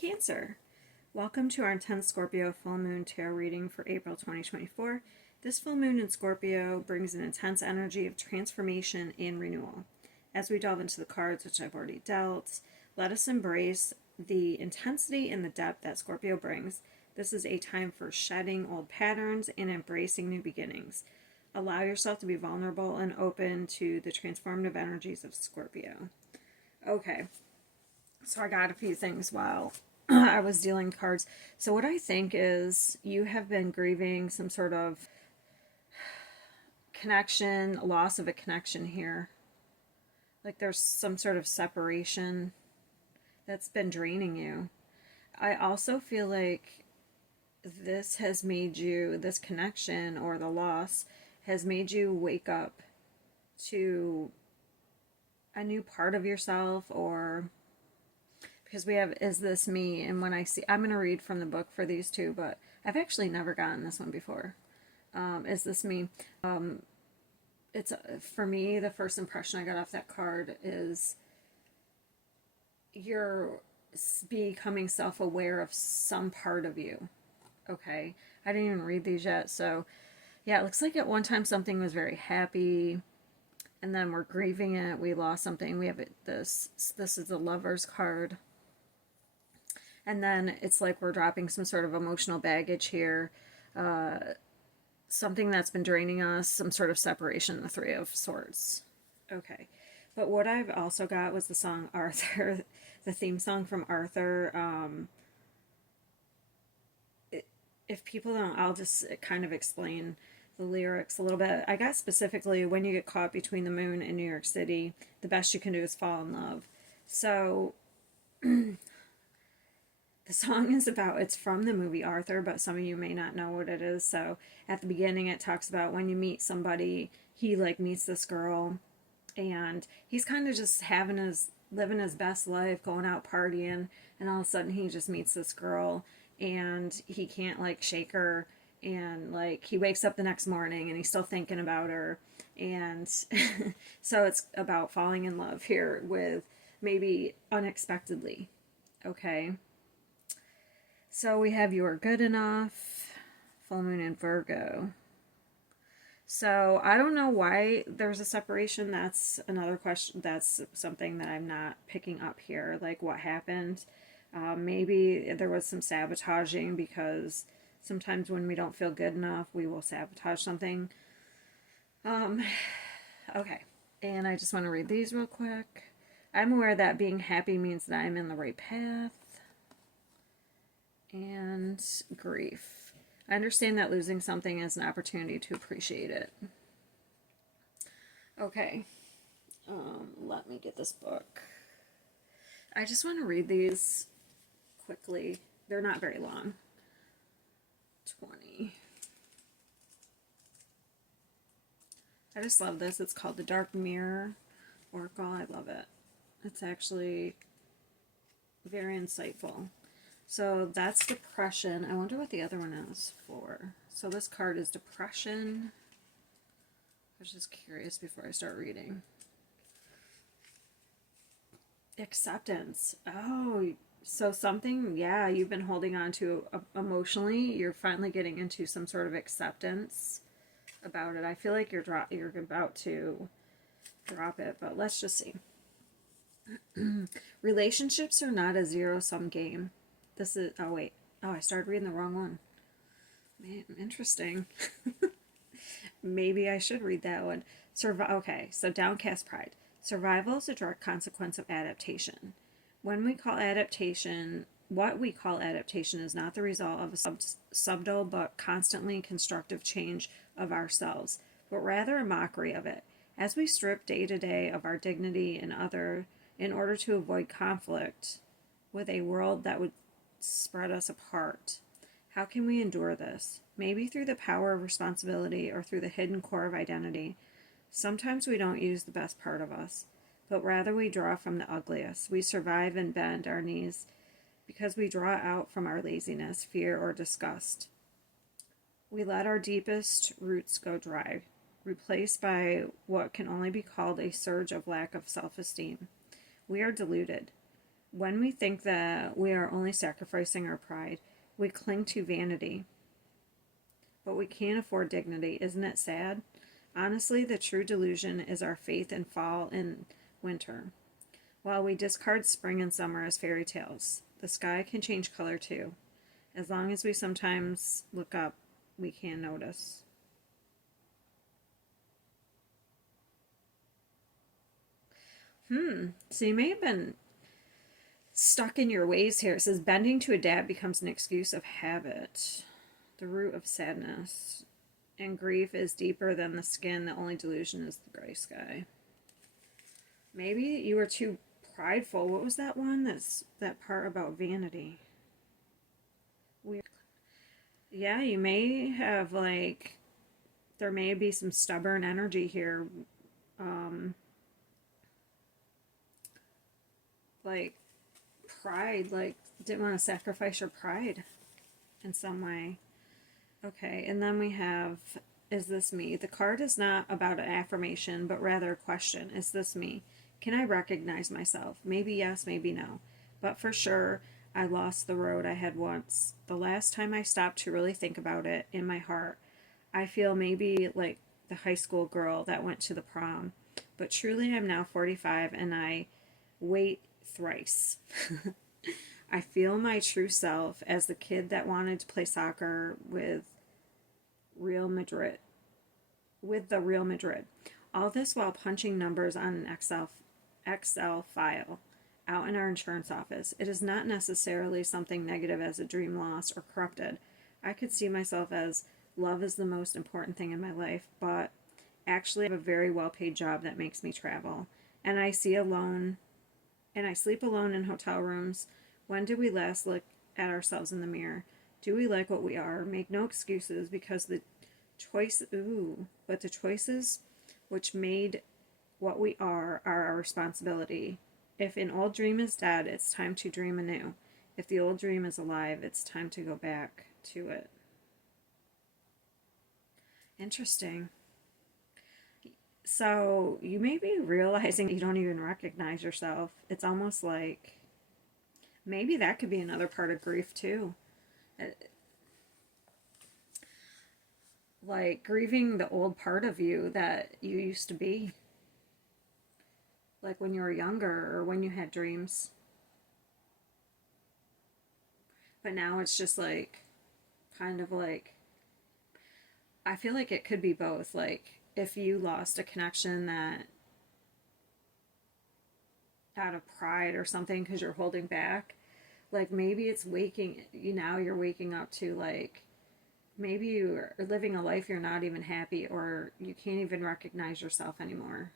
Cancer. Welcome to our intense Scorpio Full Moon Tarot reading for April 2024. This full moon in Scorpio brings an intense energy of transformation and renewal. As we delve into the cards, which I've already dealt, let us embrace the intensity and the depth that Scorpio brings. This is a time for shedding old patterns and embracing new beginnings. Allow yourself to be vulnerable and open to the transformative energies of Scorpio. Okay, so I got a few things while I was dealing cards. So what I think is you have been grieving some sort of connection, loss of a connection here. Like there's some sort of separation that's been draining you. I also feel like this has made you, this connection or the loss has made you wake up to a new part of yourself, or because we have is this me, and when I see, I'm going to read from the book for these two, but I've actually never gotten this one before. Is this me? It's for me, the first impression I got off that card is you're becoming self-aware of some part of you. Okay, I didn't even read these yet, so yeah, it looks like at one time something was very happy, and then we're grieving it. We lost something. We have it, this is the Lover's card. And then it's like we're dropping some sort of emotional baggage here. Something that's been draining us, some sort of separation, the Three of Swords. Okay. But what I've also got was the song Arthur, the theme song from Arthur. If people don't, I'll just kind of explain the lyrics a little bit. I got specifically, when you get caught between the moon and New York City, the best you can do is fall in love. So the song is about, it's from the movie Arthur, but some of you may not know what it is. So at the beginning it talks about when you meet somebody, he like meets this girl and he's kind of just living his best life, going out partying, and all of a sudden he just meets this girl and he can't like shake her, and like he wakes up the next morning and he's still thinking about her. And so it's about falling in love here with maybe unexpectedly. Okay, so we have You Are Good Enough, full moon in Virgo. So I don't know why there's a separation. That's another question. That's something that I'm not picking up here. Like what happened? Maybe there was some sabotaging, because sometimes when we don't feel good enough, we will sabotage something. Okay. And I just want to read these real quick. I'm aware that being happy means that I'm in the right path. And grief. I understand that losing something is an opportunity to appreciate it. Okay. Let me get this book. I just want to read these quickly. They're not very long. 20. I just love this. It's called The Dark Mirror Oracle. I love it. It's actually very insightful. So that's depression. I wonder what the other one is for. So this card is depression. I was just curious before I start reading. Acceptance. Oh, so something, yeah, you've been holding on to emotionally. You're finally getting into some sort of acceptance about it. I feel like you're about to drop it, but let's just see. Relationships are not a zero-sum game. This is, oh wait, oh, I started reading the wrong one. Man, interesting. Maybe I should read that one. Okay, so Downcast Pride. Survival is a direct consequence of adaptation. What we call adaptation is not the result of a subtle but constantly constructive change of ourselves, but rather a mockery of it. As we strip day to day of our dignity and other in order to avoid conflict with a world that would spread us apart. How can we endure this? Maybe through the power of responsibility or through the hidden core of identity. Sometimes we don't use the best part of us, but rather we draw from the ugliest. We survive and bend our knees because we draw out from our laziness, fear, or disgust. We let our deepest roots go dry, replaced by what can only be called a surge of lack of self-esteem. We are deluded. When we think that we are only sacrificing our pride, we cling to vanity, but we can't afford dignity. Isn't it sad? Honestly, the true delusion is our faith in fall and winter. While we discard spring and summer as fairy tales, the sky can change color too. As long as we sometimes look up, we can notice. So you may have been stuck in your ways here. It says bending to adapt becomes an excuse of habit. The root of sadness and grief is deeper than the skin. The only delusion is the gray sky. Maybe you were too prideful. What was that one? That's that part about vanity. Weird. Yeah, you may have like there may be some stubborn energy here. Um, like pride, like didn't want to sacrifice your pride in some way. Okay, and then we have, is this me? The card is not about an affirmation, but rather a question. Is this me? Can I recognize myself? Maybe yes, maybe no. But for sure, I lost the road I had once. The last time I stopped to really think about it in my heart, I feel maybe like the high school girl that went to the prom. But truly, I'm now 45 and I wait thrice. I feel my true self as the kid that wanted to play soccer Real Madrid, with the Real Madrid. All this while punching numbers on an Excel file out in our insurance office. It is not necessarily something negative as a dream lost or corrupted. I could see myself as love is the most important thing in my life, but actually I have a very well-paid job that makes me travel. And I sleep alone in hotel rooms. When do we last look at ourselves in the mirror? Do we like what we are? Make no excuses because the choices which made what we are our responsibility. If an old dream is dead, it's time to dream anew. If the old dream is alive, it's time to go back to it. Interesting. So you may be realizing you don't even recognize yourself. It's almost like maybe that could be another part of grief too. Like grieving the old part of you that you used to be. Like when you were younger or when you had dreams. But now it's just like, kind of like, I feel like it could be both. Like if you lost a connection that out of pride or something because you're holding back, like maybe it's now you're waking up to like, maybe you're living a life you're not even happy or you can't even recognize yourself anymore.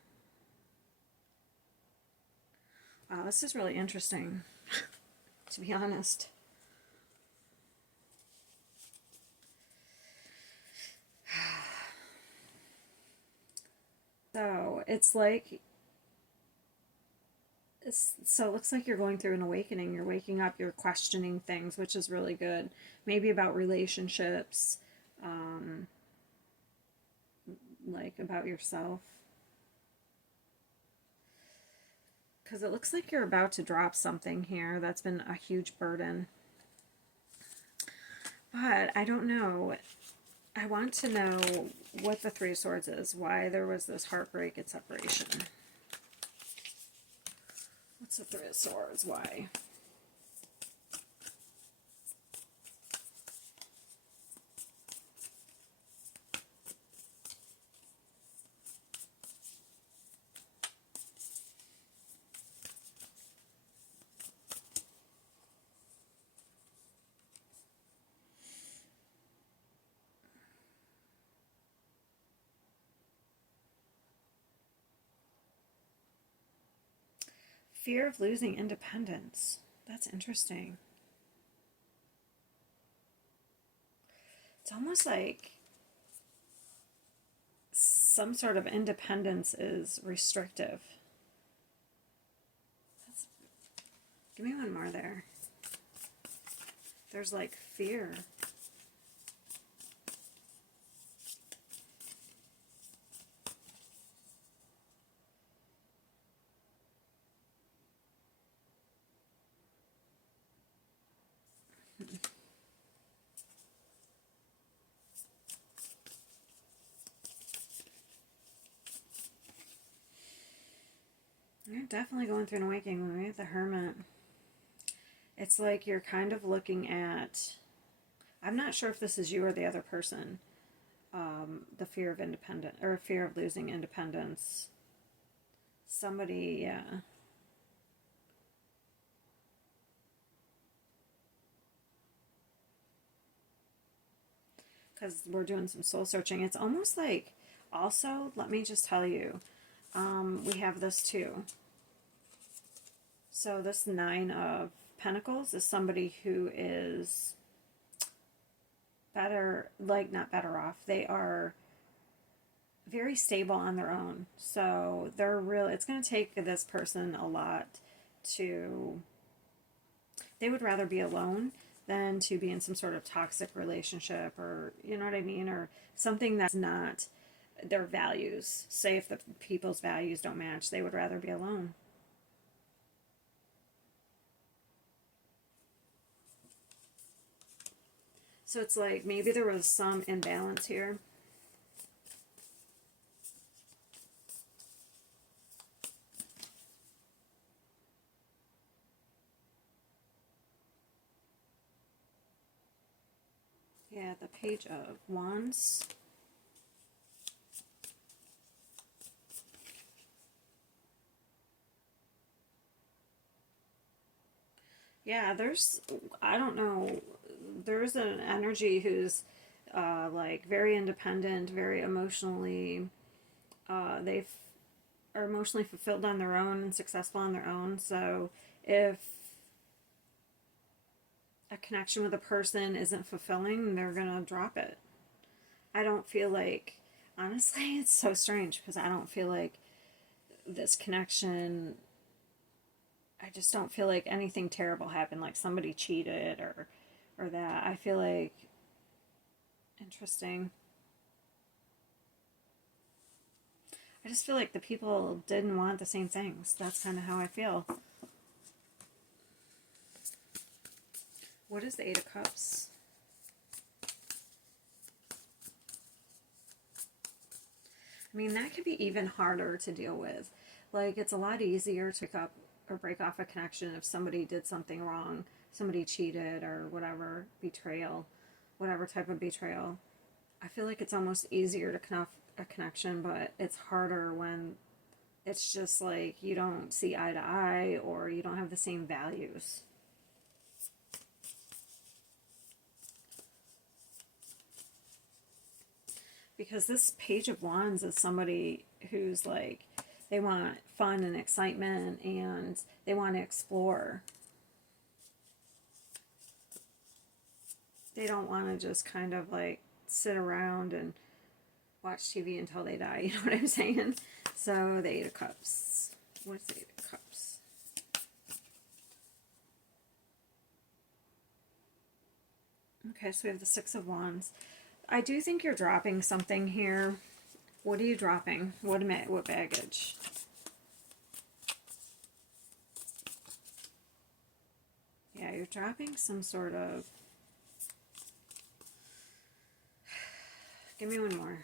Wow, this is really interesting, to be honest. So it's like, so it looks like you're going through an awakening. You're waking up, you're questioning things, which is really good. Maybe about relationships, like about yourself. Because it looks like you're about to drop something here that's been a huge burden. But I don't know. I want to know what the Three of Swords is. Why there was this heartbreak and separation. What's the Three of Swords? Why? Fear of losing independence. That's interesting. It's almost like some sort of independence is restrictive. Give me one more there. There's like fear. definitely going through an awakening. When we have the Hermit, it's like you're kind of looking at, I'm not sure if this is you or the other person, the fear of independence, or fear of losing independence. Somebody, yeah. Because we're doing some soul searching. It's almost like, also, let me just tell you, we have this too. So this Nine of Pentacles is somebody who is better, like not better off. They are very stable on their own. So they're real, it's going to take this person a lot to, they would rather be alone than to be in some sort of toxic relationship, or you know what I mean, or something that's not their values. Say if the people's values don't match, they would rather be alone. So it's like maybe there was some imbalance here. Yeah, the Page of Wands. Yeah, there's, I don't know, there's an energy who's like very independent, very emotionally, they are emotionally fulfilled on their own and successful on their own. So if a connection with a person isn't fulfilling, they're gonna drop it. I don't feel like, honestly, it's so strange because I don't feel like this connection, I just don't feel like anything terrible happened, like somebody cheated or that. I feel like, interesting. I just feel like the people didn't want the same things. That's kind of how I feel. What is the Eight of Cups? I mean, that could be even harder to deal with. Like, it's a lot easier to pick up or break off a connection if somebody did something wrong, somebody cheated or whatever, betrayal, whatever type of betrayal. I feel like it's almost easier to cut off a connection, but it's harder when it's just like you don't see eye to eye or you don't have the same values. Because this Page of Wands is somebody who's like, they want fun and excitement and they want to explore. They don't want to just kind of like sit around and watch TV until they die, you know what I'm saying? So the Eight of Cups. What's the Eight of Cups? Okay, so we have the Six of Wands. I do think you're dropping something here. What are you dropping? What baggage? Yeah, you're dropping some sort of... Give me one more.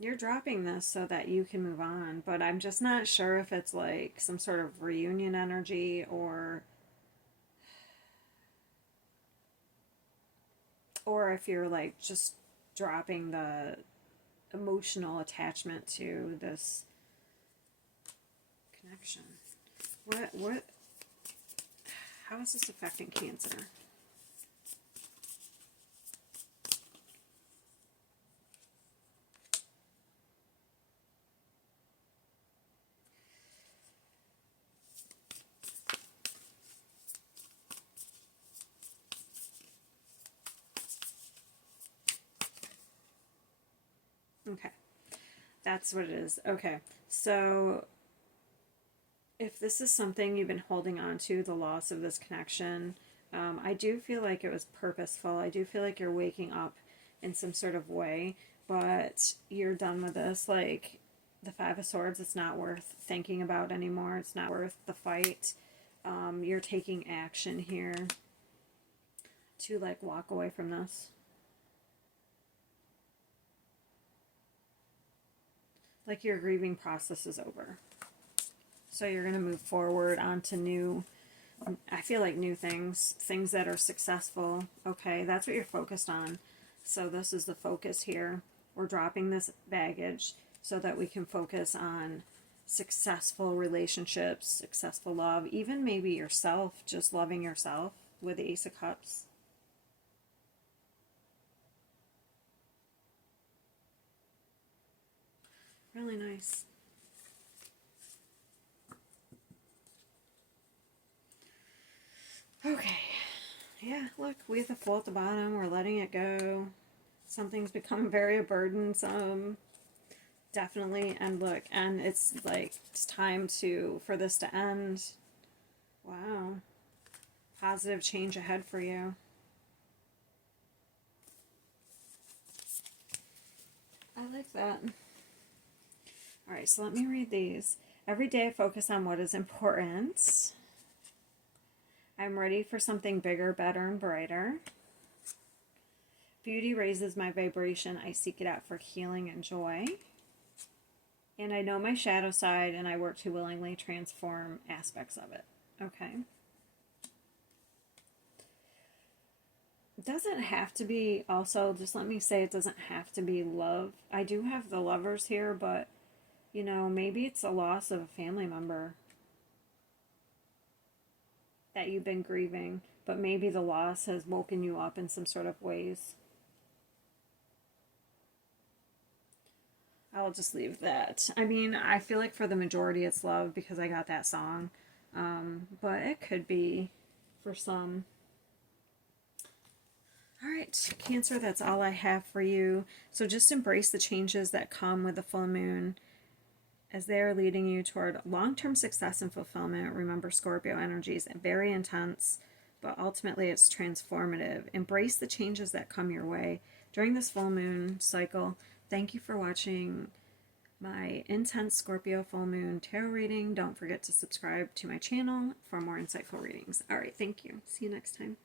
You're dropping this so that you can move on, but I'm just not sure if it's like some sort of reunion energy or if you're like just dropping the emotional attachment to this connection. What how is this affecting Cancer? Okay, that's what it is. Okay, so if this is something you've been holding on to, the loss of this connection, I do feel like it was purposeful. I do feel like you're waking up in some sort of way, but you're done with this. Like, the Five of Swords, it's not worth thinking about anymore. It's not worth the fight. You're taking action here to like walk away from this. Like your grieving process is over. So you're going to move forward onto new, I feel like new things, things that are successful. Okay, that's what you're focused on. So this is the focus here. We're dropping this baggage so that we can focus on successful relationships, successful love, even maybe yourself, just loving yourself with the Ace of Cups. Really nice. Okay. Yeah, look, we have the Fool at the bottom. We're letting it go. Something's become very burdensome. Definitely. And look, and it's like, it's time for this to end. Wow. Positive change ahead for you. I like that. Alright, so let me read these. Every day I focus on what is important. I'm ready for something bigger, better, and brighter. Beauty raises my vibration. I seek it out for healing and joy. And I know my shadow side, and I work to willingly transform aspects of it. Okay. It doesn't have to be, also, just let me say, it doesn't have to be love. I do have the Lovers here, but, you know, maybe it's a loss of a family member that you've been grieving, but maybe the loss has woken you up in some sort of ways. I'll just leave that. I mean, I feel like for the majority it's love because I got that song. But it could be for some. Alright, Cancer, that's all I have for you. So just embrace the changes that come with the full moon as they are leading you toward long-term success and fulfillment. Remember, Scorpio energy is very intense, but ultimately it's transformative. Embrace the changes that come your way during this full moon cycle. Thank you for watching my intense Scorpio full moon tarot reading. Don't forget to subscribe to my channel for more insightful readings. All right, thank you. See you next time.